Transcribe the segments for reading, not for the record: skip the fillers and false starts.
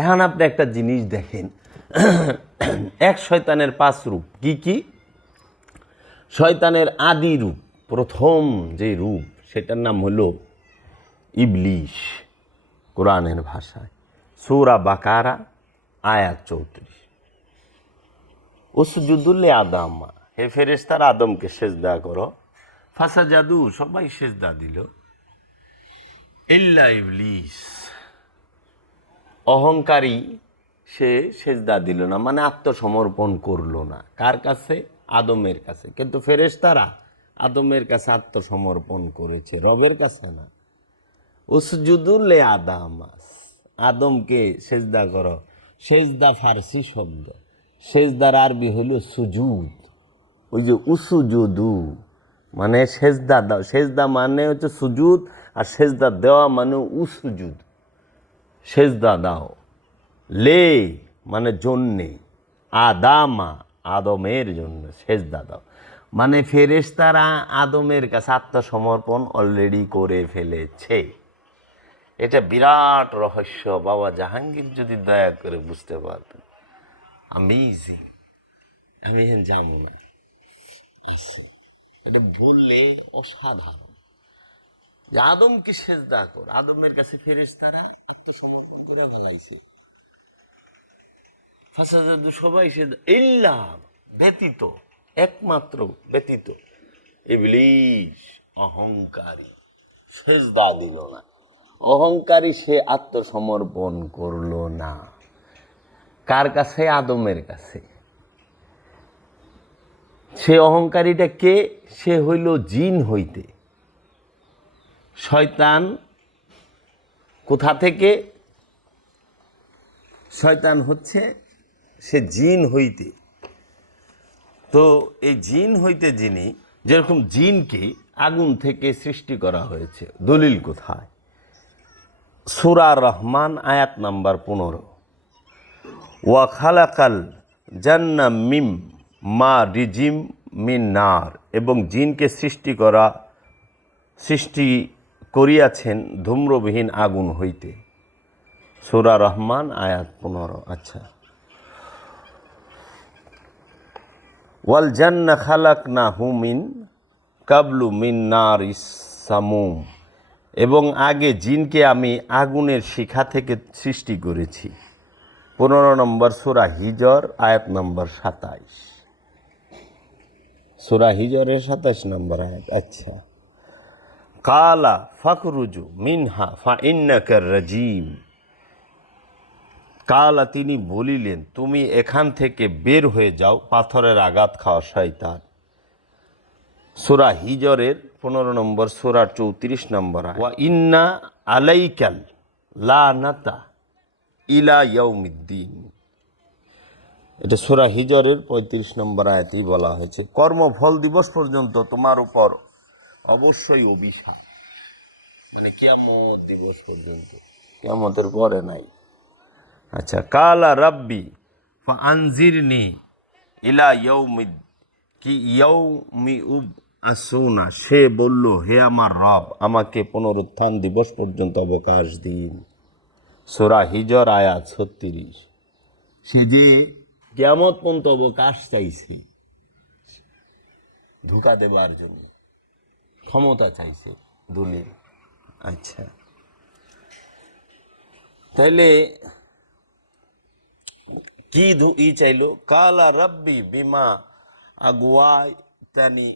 এখন আপনি একটা জিনিস দেখেন, এক শয়তানের 5 রূপ। কি কি? শয়তানের আদি রূপ, প্রথম যে রূপ, সেটার নাম হলো ইবলিশ। কোরআনের ভাষায় সূরা বাকারা আয়াত 34। উসজুদুল্লি আদামা, হে ফেরেশতারা আদমকে সেজদা করো। ফাসাজাদু, সবাই সেজদা দিল। ইল্লা ইবলিস, অহংকারী, সে সেজদা দিল না, মানে আত্মসমর্পণ করলো না। কার কাছে? আদমের কাছে। কিন্তু ফেরেশতারা আদমের কাছে আত্মসমর্পণ করেছে, রবের কাছে না। উসজুদুল্লি আদামা, আদমকে সেজদা করো। সেজদা ফার্সি শব্দ, সেজদার আরবি হইল সুজুদ। ওই যে উসুজুদু মানে সেজদা দাও, সেজদা মানে হচ্ছে সুজুদ, আর সেজদা দেওয়া মানে উসুজুদ, সেজদা দাও। লে মানে জন্যে, আদামা আদমের জন্য সেজদা দাও, মানে ফেরেশতারা আদমের কাছে আত্মসমর্পণ অলরেডি করে ফেলেছে। এটা বিরাট রহস্য, বাবা জাহাঙ্গীর যদি দয়া করে বুঝতে পারতেন। আমেজিং। আমি জানো না, এটা বললে অসাধারণ। যে আদমকে সেজদা কর, আদমের কাছে ফেরেশতারা সমর্পণ করে ফেলাইছে। ফাসাজাদু, সবাই সেজদা, ইল্লা ব্যতীত, একমাত্র ব্যতীত ইবলিস, অহংকারী, সেজদা দিল না। অহংকারী, সে আত্মসমর্পণ করলো না। কার কাছে? আদমের কাছে। সে অহংকারীটা কে? সে হইল জিন হইতে। শয়তান কোথা থেকে? শয়তান হচ্ছে সে জিন হইতে। তো এই জিন হইতে যিনি, যেরকম জিনকে আগুন থেকে সৃষ্টি করা হয়েছে, দলিল কোথায়? সূরা রহমান আয়াত নাম্বার 15। ওয়া খালাকাল জান্না মিম মা রিজিম মিন নার, এবং জিনকে সৃষ্টি করিয়াছেন ধূম্রবিহীন আগুন হইতে। সূরা রহমান আয়াত 15। আচ্ছা, ওয়াল জান্না খালাকনাহু মিন কাবলু মিন নারিস সামুম, এবং আগে জিনকে আমি আগুনের শিখা থেকে সৃষ্টি করেছি। 15 নম্বর সূরা হিজর আয়াত নম্বর 27। সূরা হিজরের 27 নম্বর আয়াত। আচ্ছা, কালা ফাকরুজু মিনহা ফাইন্নাকা রাজিম, কালা, তিনি বলিলেন, তুমি এখান থেকে বের হয়ে যাও, পাথরের আঘাত খাওয়া শয়তান। সূরা হিজরের 15 নম্বর, সূরা 34 নম্বর আয়াত। ওয়া ইন্না আলাইকাল লানাতা ইলা ইয়াউমিদ্দিন, এটা সূরা হিজরের 35 নম্বর আয়াতেই বলা হয়েছে। কর্মফল দিবস পর্যন্ত তোমার উপর অবশ্যই অভিশাপ, মানে কিয়ামত দিবস পর্যন্ত, কিয়ামতের পরে নাই। আচ্ছা, কালা রাব্বি ফাআনজিরনি ইলা ইয়াউমি আসুনা, সে বলল, হে আমার রব, আমাকে পুনরুত্থান দিবস পর্যন্ত অবকাশ দিন। সূরা হিজর আয়াত 36। সে যে কিয়ামত পর্যন্ত অবকাশ চাইছে, ধোঁকা দেবার জন্য ক্ষমতা চাইছে, দলিল। আচ্ছা, তাইলে কি চাইলো? কালা রাব্বি বিমা আগুয়াইতানি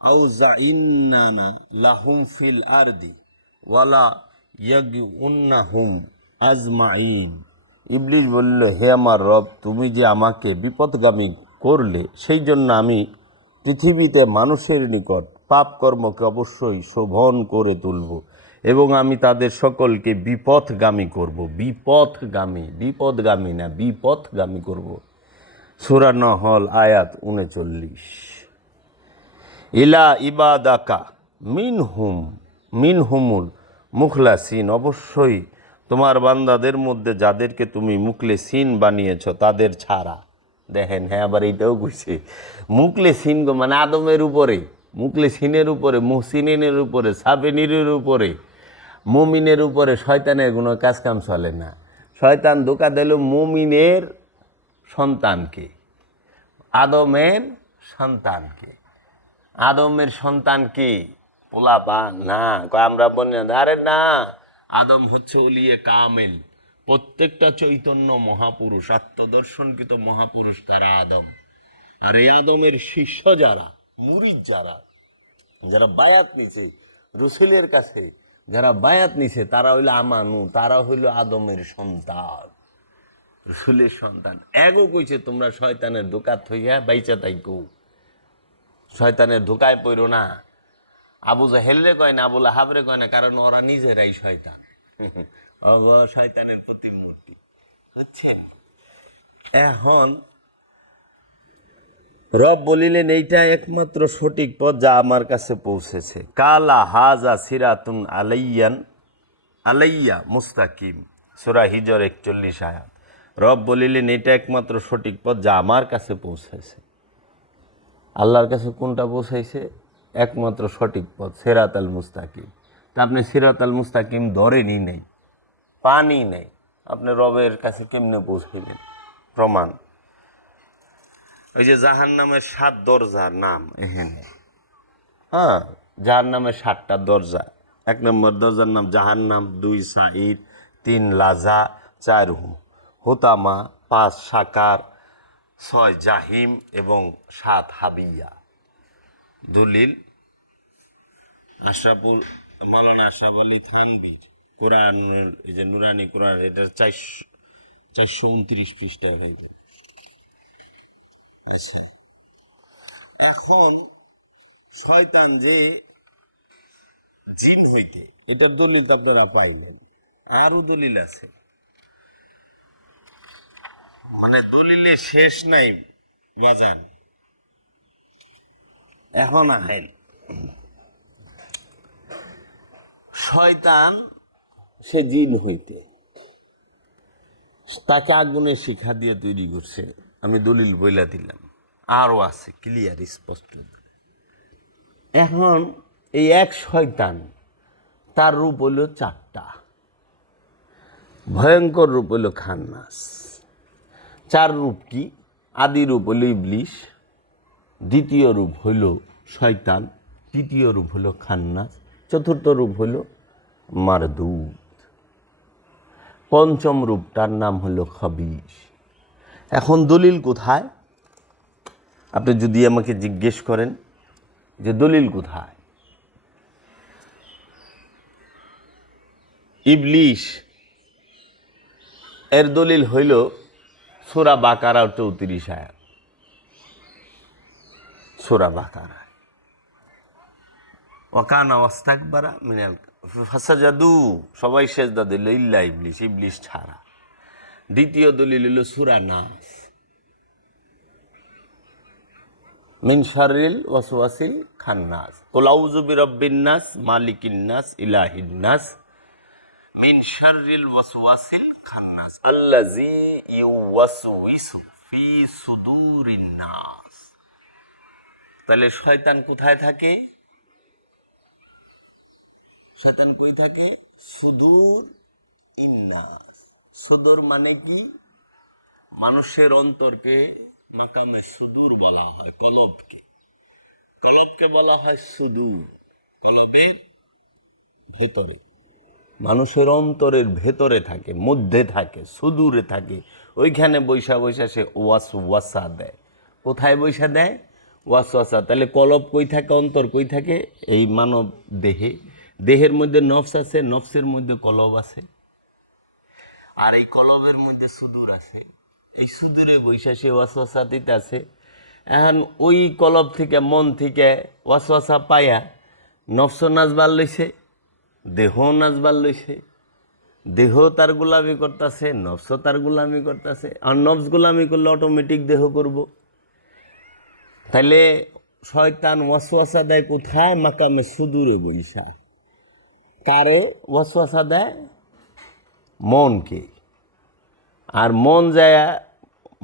আউজাইন্নানা লাহুম ফিল আরদি ওয়ালা ইয়াগউন্নাহুম আজমাইন। ইবলিস বলল, হে আমার রব, তুমি যে আমাকে বিপদগামী করলে, সেই জন্য আমি পৃথিবীতে মানুষের নিকট পাপ কর্মকে অবশ্যই শোভন করে তুলব, এবং আমি তাদের সকলকে বিপথগামী করব। বিপদগামী না, বিপথগামী করব। সূরা নহল আয়াত 39। ইলা ইবাদাকা মিনহুমুল মুখলাসিন, অবশ্যই তোমার বান্দাদের মধ্যে যাদেরকে তুমি মুখলেসিন বানিয়েছ তাদের ছাড়া। দেখেন, হ্যাঁ, আবার এইটাও কইছে মুখলেসিন গো, মানে আদমের উপরে, মুখলেসিনের উপরে, মুহসিনের উপরে, সাবেনির উপরে, মুমিনের উপরে শয়তানের কোনো কাজকাম চলে না। শয়তান ধোকা দিল মুমিনের সন্তানকে, আদমের সন্তানকে। আদমের সন্তান কি পোলাবা না? আমরা বলি না, আরে না, আদম হচ্ছে ওলিয়ে কামেল, প্রত্যেকটা চৈতন্য মহাপুরুষ, আত্মদর্শনকৃত মহাপুরুষ তারা আদম। আর এই আদমের শিষ্য যারা, মুরিদ যারা, যারা বায়াত নিছে রসুলের কাছে, যারা বায়াত নিছে, তারা হইল আমানু, তারা হইল আদমের সন্তান, রসুলের সন্তান। এগো কইছে তোমরা শয়তানের ধোকা থইয়া বাইচা তাইকো, শয়তানের ধোকায় পড়ো না। আবু জাহেলরে কয় না, আবু লাহাবরে কয় না, কারণ ওরা নিজেরাই শয়তান, শয়তানের প্রতিমূর্তি। আচ্ছা, এখন রব বলিলেন এইটা একমাত্র সঠিক পথ যা আমার কাছে পৌঁছেছে। কালা হাজা সিরাতুন আলাইয়া মুস্তাকিম, সূরা হিজর 41 আয়াত। রব বলিলেন এটা একমাত্র সঠিক পথ যা আমার কাছে পৌঁছেছে। আল্লাহর কাছে কোনটা পৌঁছাইছে? একমাত্র সঠিক পথ, সিরাত আল মুস্তাকিম। তা আপনি সিরাত আল মুস্তাকিম ধরেনই নেই, পানি নেই, আপনি রবের কাছে কেমনে পৌঁছাইবেন? প্রমাণ, ওই যে জাহান্নামের 7 দরজার নাম এখানে, হ্যাঁ, জাহান্নামের 7টা দরজা। 1 নম্বর দরজার নাম জাহান্নাম, 2 সাঈর, 3 লাজা, 4 হুতামা, 5 সাকার, 6 জাহিম এবং 7 হাবিয়া। দলিল আশরাফুল মাওলানা আশরাফ আলী থানভীর কোরআন, এই যে নুরানি কোরআন, এটা 429 পৃষ্ঠা হয়ে গেল। আচ্ছা, এখন শয়তান যে জিন হইতে, এটার দলিল তো আপনারা পাইলেন, আরো দলিল আছে, মানে দলিলে শেষ নাই বাজান। এখন আহেন, শয়তান সে জিন হইতে, তাকে আগুনের শিখা দিয়ে তৈরি করছে। আমি দলিল বইলা দিলাম, আরো আছে ক্লিয়ার স্পষ্ট। এখন এই এক শয়তান, তার রূপ হইল 4টা। ভয়ঙ্কর রূপ হইল খান্নাস। 4 রূপ কি? আদি রূপ হইল ইবলিশ, দ্বিতীয় রূপ হইল শয়তান, তৃতীয় রূপ হইল খান্নাস, চতুর্থ রূপ হইল মারদুদ, পঞ্চম রূপটার নাম হইল খবিশ। এখন দলিল কোথায়? আপনি যদি আমাকে জিজ্ঞেস করেন যে দলিল কোথায়, ইবলিশ এর দলিল হইল সূরা বাকারা 34 আয়াত। সূরা বাকারা, ওয়াকানা ওয়াস্তাকবারা মিনাল ফাসাজাদু, সবাই সেজদা দিল ইল্লা ইবলিস, ইবলিস ছাড়া। দ্বিতীয় দলিল হইল সূরা নাস, মিন শাররিল ওয়াসওয়াসিল খান্নাস, কুল আউযু বিরাব্বিন নাস, মালিকিন নাস, ইলাহিন নাস, মিন শাররিল ওয়াসওয়াসিল খান্নাস আল্লাযী ইউওয়াসউইসু ফি সুদুরিন নাস। তাহলে শয়তান কোথায় থাকে? শয়তান কই থাকে? সুদূর ইন্নাস। সুদূর মানে কি? মানুষের অন্তরকে মাকামে সুদূর বলা হয়। কলবকে বলা হয় সুদূর, কলবের ভেতরে, মানুষের অন্তরের ভেতরে থাকে, মধ্যে থাকে, সুদূরে থাকে। ওইখানে বৈশা বৈশা সে ওয়াসওয়াসা দেয়। কোথায় বৈশা দেয়? ওয়াসওয়াসা। তাহলে কলব কই থাকে, অন্তর কই থাকে? এই মানব দেহে। দেহের মধ্যে নফস আছে, নফসের মধ্যে কলব আছে, আর এই কলবের মধ্যে সুদূর আছে। এই সুদূরে বৈশা সে ওয়াসওয়াসা দিতে আছে। এখন ওই কলব থেকে, মন থেকে ওয়াসওয়াসা পায়া নফস নাচবার লইছে, দেহ নাচবার লইছে। দেহ তার গোলামি করতেছে, নফস তার গোলামি করতেছে। আর নফস গোলামি করলে অটোমেটিক দেহ করব। তাহলে শয়তান ওয়াসওয়াসা দেয় কোথায়? মাকামে সুদূরে বৈশা। কারে ওয়াসওয়াসা দেয়? মনকে। আর মন যায়,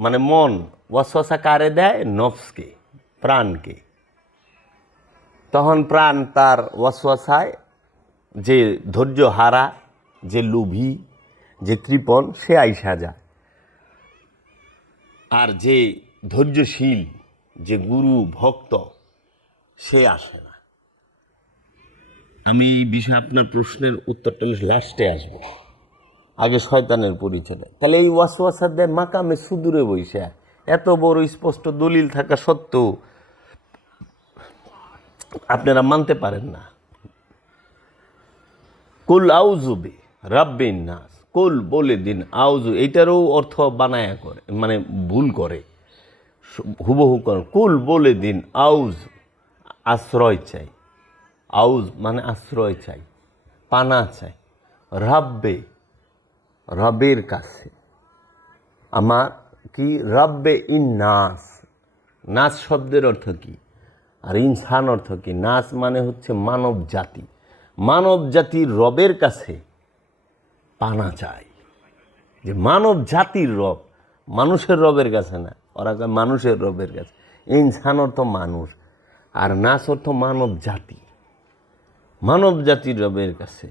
মানে মন ওয়াসওয়াসা কারে দেয়? নফসকে, প্রাণকে। তখন প্রাণ তার ওয়াসওয়াসায়, যে ধৈর্য হারা, যে লোভী, যে কৃপণ সে আইসা যায়, আর যে ধৈর্যশীল, যে গুরু ভক্ত, সে আসে না। আমি এই বিষয়ে আপনার প্রশ্নের উত্তরটা লাস্টে আসবো, আগে শয়তানের পরিচয়। তাহলে এই ওয়াসওয়াসা দেয় মাকামে সুদূরে বইসা, এত বড় স্পষ্ট দলিল থাকা সত্ত্বেও আপনারা মানতে পারেন না। কুল আউজুবি রাব্বিন নাস, কুল বলে দিন, আউজু এইটারও অর্থ বানায়া করে, মানে ভুল করে, হুবহু করে। কুল বলে দিন, আউজ আশ্রয় চাই, আউজ মানে আশ্রয় চাই, পানা চাই, রাব্বে রবের কাছে, আমার কি রাব্বে ইন নাস, নাস শব্দের অর্থ কি আর ইনসান অর্থ কি? নাস মানে হচ্ছে মানব জাতি, মানব জাতির রবের কাছে পানা চাই। যে মানব জাতির রব, মানুষের রবের কাছে না, ওরা মানুষের রবের কাছে। ইনসান অর্থ মানুষ, আর নাস অর্থ মানব জাতি, মানব জাতির রবের কাছে।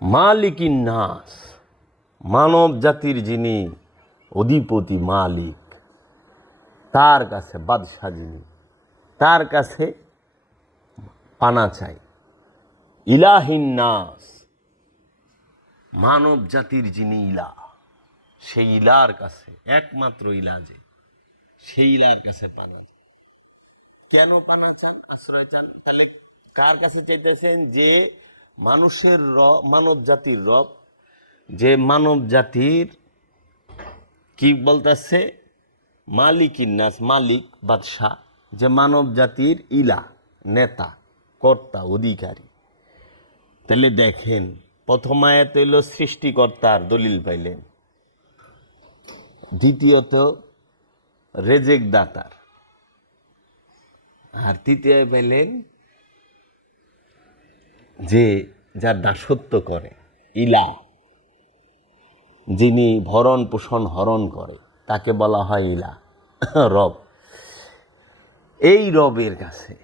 মালিকিন নাস, মানব জাতির যিনি অধিপতি, মালিক, তার কাছে, বাদশাহ যিনি, তার কাছে পানা চাই। ইলাহিন নাস, মানব জাতির যিনি ইলা, সেই ইলার কাছে, একমাত্র ইলা যে, সেই ইলার কাছে পানা চান। কেন পানা চান, আশ্রয় চান? তাহলে কার কাছে চাইতেছেন? যে মানুষের রব, মানব জাতির রব, যে মানব জাতির কি বলতেছে, মালিকিন নাস, মালিক বাদশাহ, যে মানব জাতির ইলা, নেতা, কর্তা, অধিকারী। তাহলে দেখেন, প্রথম আয়াত হইল সৃষ্টিকর্তার দলিল পাইলেন, দ্বিতীয়ত রেজেক দাতার, আর তৃতীয় পাইলেন যে যার দাসত্ব করে, ইলা, যিনি ভরণ পোষণ হরণ করে, তাকে বলা হয় ইলা, রব। এই রবের কাছে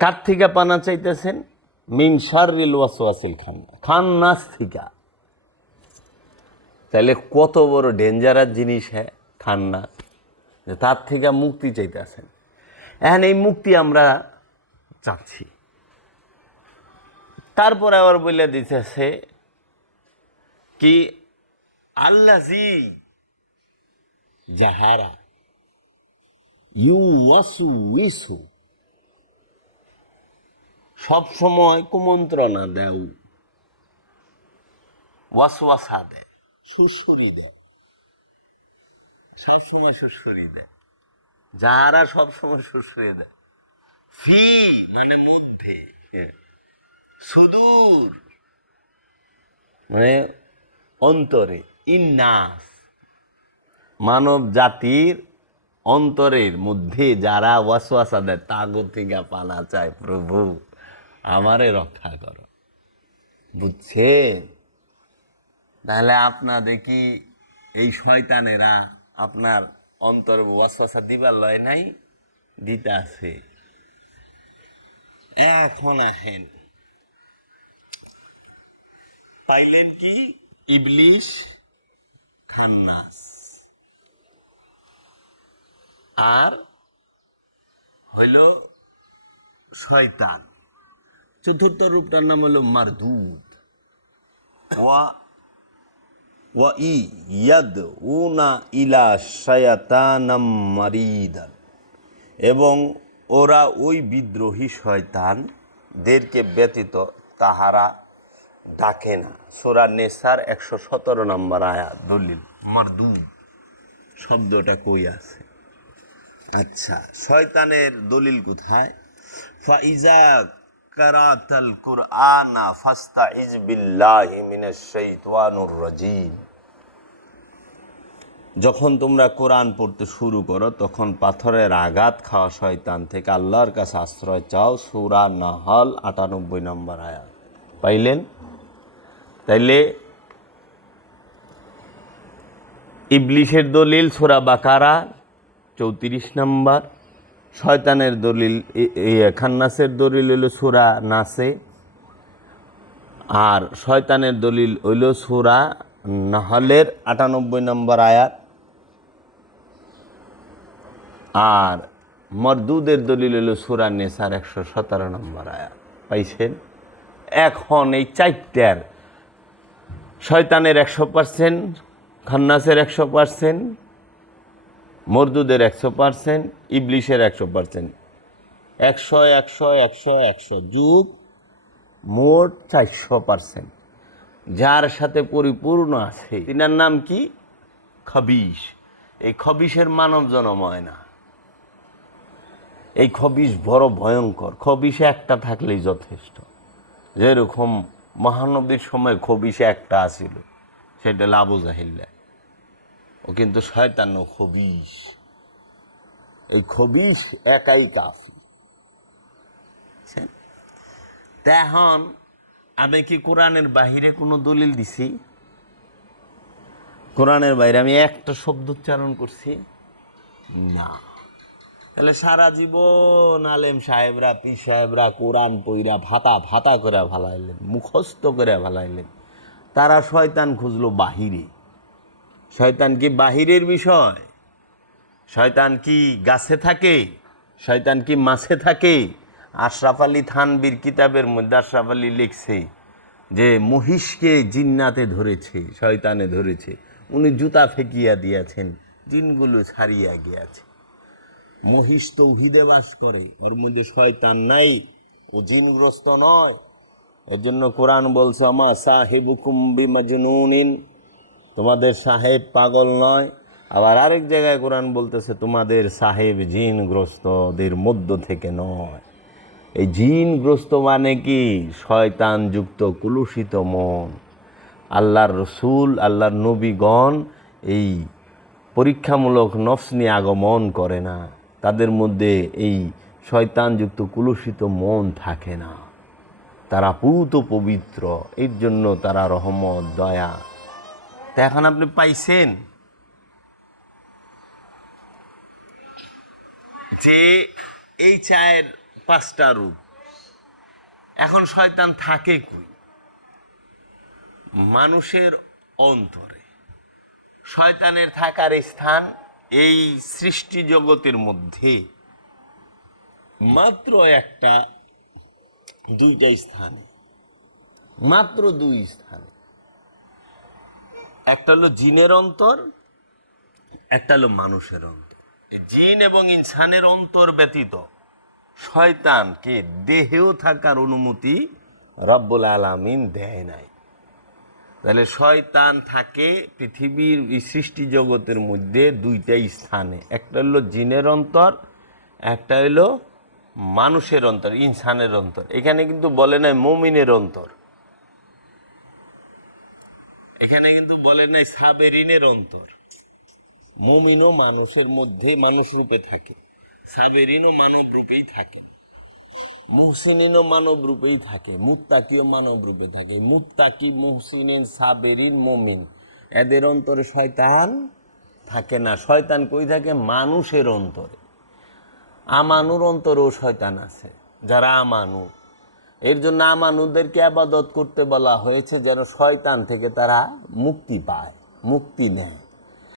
কার থেকে পানা চাইতেছেন? মিন শাররিল ওয়াসওয়াসিল খান্নাস থেকে। তাহলে কত বড় ডেঞ্জারাস জিনিস হ্যাঁ খান্নাস, যে তার থেকে মুক্তি চাইতেছেন। এখন এই মুক্তি আমরা চাচ্ছি। তারপর আবার বলে দিতেছে কি, আল্লাজি যাহারা ইউ ওয়াসু উইসু, সবসময় কুমন্ত্রণা দেও, ওয়াসওয়াসা দেয়, সুসরি দেয়, সবসময় সুসরি দেয়, যাহারা সবসময় সুসরি দেয়। ফি মানে মধ্যে, সুদূর মানে অন্তরে, ইন্নাস মানব জাতির অন্তরের মধ্যে যারা ওয়াসওয়াসা দেয়, তাগো থেকে পানা চায়, প্রভু আমারে রক্ষা করো। বুঝছেন? তাহলে আপনাদের কি এই শয়তানেরা আপনার অন্তর ওয়াসওয়াসা দিবার লয় নাই? দিতে আছে। এখন আহেন, পাইলেন কি? ইবলিশ, খান্নাস, আর হইল শয়তান। চতুর্থ রূপটার নাম হলো মারদুদ। ওয়া ইয়াদউনা ইলা শায়াতানাম মারিদান, এবং ওরা ওই বিদ্রোহী শয়তানদেরকে ব্যতীত তাহারা ডাকে না। সূরা নেসার 117 নম্বর আয়াত দলিল। মারদুদ শব্দটা কই আছে? আচ্ছা, শয়তানের দলিল কোথায়? ফাইজা কারাতাল কুরআনা ফাস্তাইজ বিল্লাহি মিনাশ শাইতানির রাজিম, যখন তোমরা কোরআন পড়তে শুরু করো তখন পাথরের আঘাত খাওয়া শয়তান থেকে আল্লাহর কাছে আশ্রয় চাও। সূরা নাহল 98 নম্বর আয়াত। পাইলেন? তাইলে ইবলিশের দলিল সূরা বাকারা 34 নম্বর, শয়তানের দলিল খান্নাসের দলিল হলো সূরা নাসে, আর শয়তানের দলিল হইল সূরা নাহলের ৯৮ নম্বর আয়াত, আর মরদুদের দলিল হইল সূরা নেসার ১১৭ নম্বর আয়াত। পাইছেন? এখন এই চারটার শয়তানের ১০০%, খান্নাসের ১০০%, মরদুদের ১০০%, ইবলিশের ১০০%, ১০০ যুগ মোট ৪০০%, যার সাথে পরিপূর্ণ আছে। তিনার নাম কি? খবিশ। এই খবিশের মানব জন্ম হয় না। এই খবিশ বড় ভয়ঙ্কর। খবিশে একটা থাকলেই যথেষ্ট। যেরকম মহানবীর সময় খবিশে একটা আসিল, সেটা হলো আবু জাহিল্লা। ও কিন্তু শয়তান ও খবিশ। এই খবিশ একাই কাফি। এখন আমি কি কোরআনের বাহিরে কোনো দলিল দিছি? কোরআনের বাইরে আমি একটা শব্দ উচ্চারণ করছি না। তাহলে সারা জীবন আলেম সাহেবরা, পীর সাহেবরা কোরআন পইরা ভাতা ভাতা করে ভালাইলেন, মুখস্থ করে ভালাইলেন। তারা শয়তান খুঁজলো বাহিরে। শয়তান কি বাহিরের বিষয়? শয়তান কি গাছে থাকে? শয়তান কি মাছে থাকে? আশরাফ আলী থানবীর কিতাবের মধ্যে আশরাফ আলী লিখছে যে মহিষকে জিন্নাতে ধরেছে, শয়তানে ধরেছে। উনি জুতা ফেকিয়া দিয়েছেন, জিনগুলো ছাড়িয়া গিয়াছে। মহিষ তৌহিদে বাস করে, ওর মধ্যে শয়তান নাই, ও জিনগ্রস্ত নয়। এর জন্য কোরআন বলছে আমা সাহিবুকুম বিমাজনুনিন, তোমাদের সাহেব পাগল নয়। আবার আরেক জায়গায় কোরআন বলতেছে তোমাদের সাহেব জিনগ্রস্তদের মধ্য থেকে নয়। এই জিনগ্রস্ত মানে কি? শয়তানযুক্ত কুলুষিত মন। আল্লাহর রসুল, আল্লাহর নবীগণ এই পরীক্ষামূলক নফস নিয়ে আগমন করে না। তাদের মধ্যে এই শয়তানযুক্ত কুলুষিত মন থাকে না। তারা পূত পবিত্র, এর জন্য তারা রহমত, দয়া। তা এখন আপনি পাইছেন যে এই চায়ের ৫টা রূপ। এখন শয়তান থাকে কই? মানুষের অন্তরে। শয়তানের থাকার স্থান এই সৃষ্টি জগতের মধ্যে মাত্র দুইটা স্থানে, মাত্র ২ স্থানে। একটা হলো জিনের অন্তর, একটা হলো মানুষের অন্তর। জিন এবং ইনসানের অন্তর ব্যতীত শয়তানকে দেহেও থাকার অনুমতি রব্বুল আলামিন দেয় নাই। তাহলে শয়তান থাকে পৃথিবীর সৃষ্টি জগতের মধ্যে 2টা স্থানে। একটা হলো জিনের অন্তর, একটা হলো মানুষের অন্তর, ইনসানের অন্তর। এখানে কিন্তু বলে নাই মুমিনের অন্তর, এখানে কিন্তু বলে নাই সাবেরিনের অন্তর। মুমিনও মানুষের মধ্যে মানুষ রূপে থাকে, সাবেরিনও মানব রূপেই থাকে, মুহসিনিনও মানব রূপেই থাকে, মুত্তাকিও মানব রূপে থাকে। মুত্তাকি, মুহসিনিন, সাবেরিন, মুমিন, এদের অন্তরে শয়তান থাকে না। শয়তান কই থাকে? মানুষের অন্তরে। আমানুর অন্তরেও শয়তান আছে, যারা আমানু। এর জন্য আমানুদেরকে ইবাদত করতে বলা হয়েছে যেন শয়তান থেকে তারা মুক্তি পায়, মুক্তি নেয়।